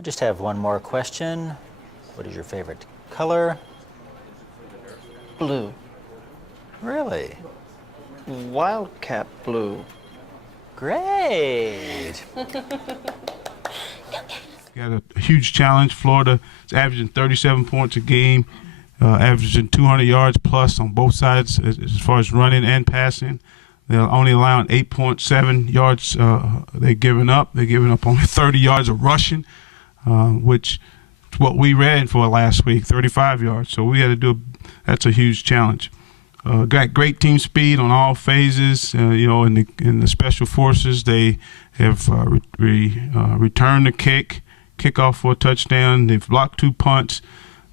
I just have one more question. What is your favorite color? Blue. Really? Wildcat blue. Great. Got a huge challenge. Florida is averaging 37 points a game, averaging 200 yards plus on both sides as far as running and passing. They're only allowing 8.7 yards they're giving up. They're giving up only 30 yards of rushing, which is what we ran for last week, 35 yards. So we had to do that's a huge challenge. Got great team speed on all phases. In the special forces, they have returned the kickoff for a touchdown. They've blocked 2 punts.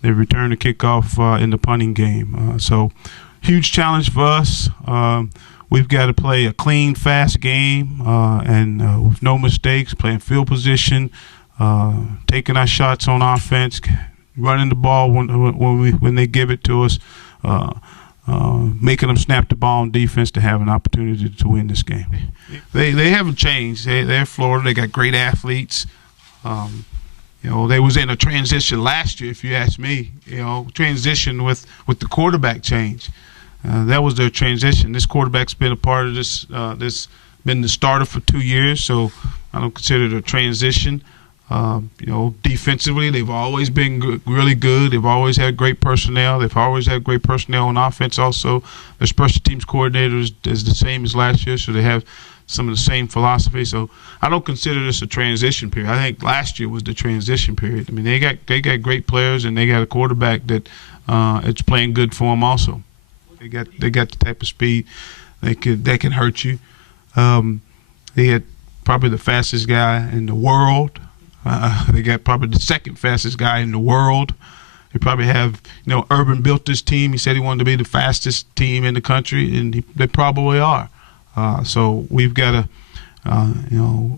They've returned the kickoff in the punting game. So huge challenge for us. We've got to play a clean, fast game and with no mistakes, playing field position, taking our shots on offense, running the ball when they give it to us, making them snap the ball on defense to have an opportunity to win this game. They haven't changed. They're Florida. They got great athletes. They was in a transition last year, if you ask me. Transition with the quarterback change. That was their transition. This quarterback's been a part of this. This been the starter for 2 years, so I don't consider it a transition. Defensively, they've always been really good. They've always had great personnel. They've always had great personnel on offense also. Their special teams coordinator is the same as last year, so they have some of the same philosophy. So I don't consider this a transition period. I think last year was the transition period. I mean, they got great players, and they got a quarterback that it's playing good for them also. They got the type of speed that can hurt you. They had probably the fastest guy in the world. They got probably the second fastest guy in the world. They probably have, Urban built this team. He said he wanted to be the fastest team in the country, and they probably are. So we've got to,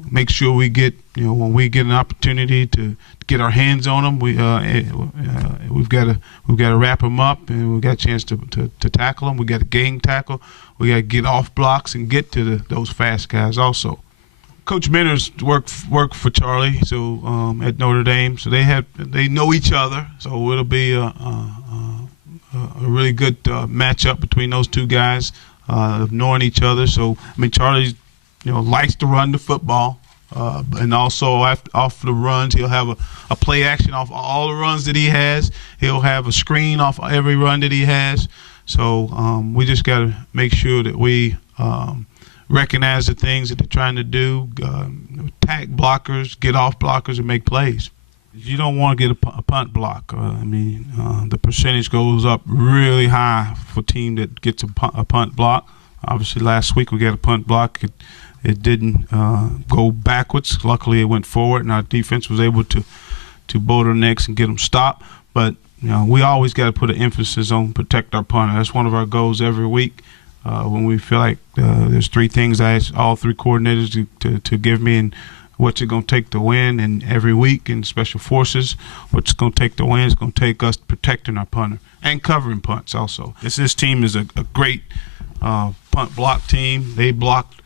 make sure we get, when we get an opportunity to get our hands on them, we've got to wrap them up, and we've got a chance to tackle them. We got to gang tackle. We got to get off blocks and get to those fast guys also. Coach Minter's worked for Charlie, so at Notre Dame, so they know each other. So it'll be a really good matchup between those two guys, of knowing each other. So Charlie, likes to run the football, and also off the runs, he'll have a play action off all the runs that he has. He'll have a screen off every run that he has. So we just got to make sure that we recognize the things that they're trying to do, attack blockers, get off blockers, and make plays. You don't want to get a punt block. The percentage goes up really high for a team that gets a punt block. Obviously, last week we got a punt block. It didn't go backwards. Luckily, it went forward, and our defense was able to bottlenecks and get them stopped. But we always got to put an emphasis on protect our punter. That's one of our goals every week. When we feel like there's 3 things I ask all 3 coordinators to give me, and what's it going to take to win, and every week in special forces, what's going to take to win is going to take us protecting our punter and covering punts also. This team is a great punt block team. They've blocked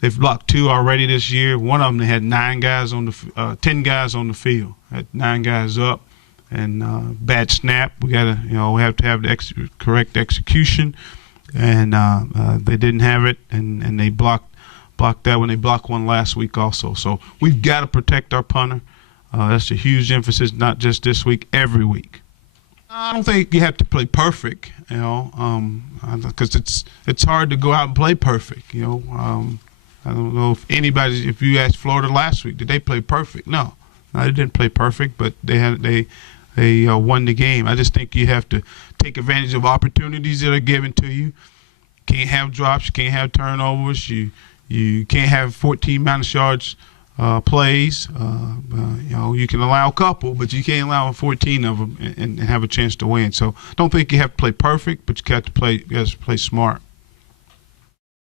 2 already this year. One of them, they had 10 guys on the field, had 9 guys up, and bad snap. We have to have the correct execution. And they didn't have it, and they blocked that when they blocked one last week also. So we've got to protect our punter. That's a huge emphasis, not just this week, every week. I don't think you have to play perfect, because it's hard to go out and play perfect. I don't know if you asked Florida last week, did they play perfect? No, they didn't play perfect, but they won the game. I just think you have to take advantage of opportunities that are given to you. Can't have drops. You can't have turnovers. You can't have 14 minus yards plays. You can allow a couple, but you can't allow 14 of them and have a chance to win. So don't think you have to play perfect, but you have to play smart.